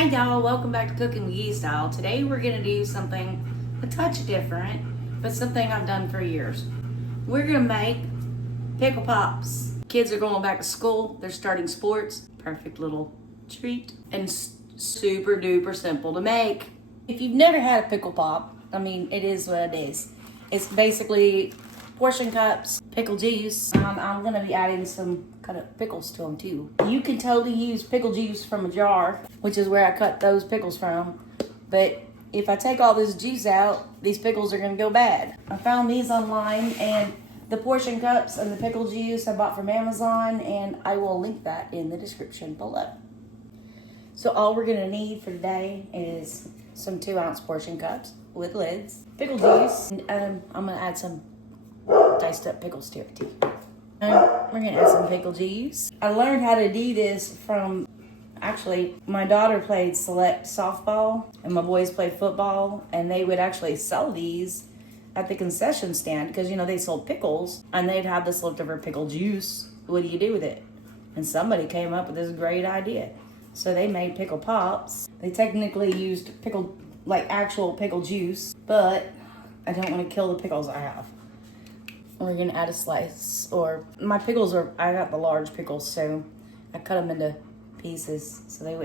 Hi y'all, welcome back to Cooking with Yee Style. Today we're gonna do something a touch different, but something I've done for years. We're gonna make Pickle Pops. Kids are going back to school, they're starting sports. Perfect little treat. And super duper simple to make. If you've never had a Pickle Pop, I mean, it is what it is. It's basically portion cups, pickle juice. I'm gonna be adding some cut up pickles to them too. You can totally use pickle juice from a jar, which is where I cut those pickles from. But if I take all this juice out, these pickles are gonna go bad. I found these online, and the portion cups and the pickle juice I bought from Amazon, and I will link that in the description below. So all we're gonna need for today is some 2-ounce portion cups with lids, pickle juice, and I'm gonna add some diced up pickles to it too. And we're gonna add some pickle juice. I learned how to do this from, actually, my daughter played select softball and my boys played football, and they would actually sell these at the concession stand because, you know, they sold pickles and they'd have this leftover pickle juice. What do you do with it? And somebody came up with this great idea. So they made Pickle Pops. They technically used actual pickle juice, but I don't want to kill the pickles I have. We're gonna add a slice, or my pickles I got the large pickles, so I cut them into pieces so they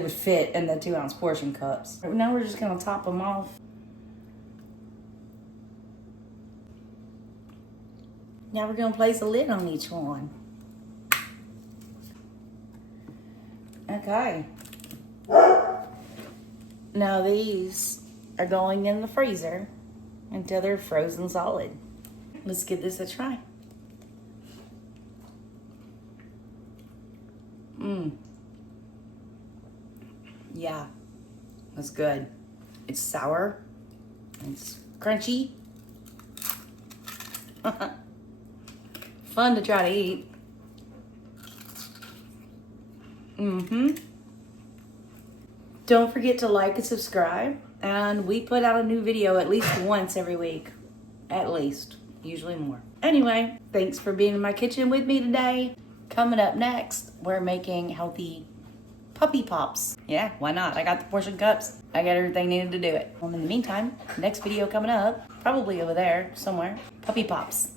would fit in the 2-ounce portion cups. Now we're just gonna top them off. Now we're gonna place a lid on each one. Okay. Now these are going in the freezer until they're frozen solid. Let's give this a try. Yeah, that's good. It's sour, it's crunchy. Fun to try to eat. Don't forget to like and subscribe, and we put out a new video at least once every week. At least. Usually more. Anyway, thanks for being in my kitchen with me today. Coming up next, we're making healthy puppy pops. Yeah, why not? I got the portion cups. I got everything needed to do it. Well, in the meantime, next video coming up, probably over there somewhere, puppy pops.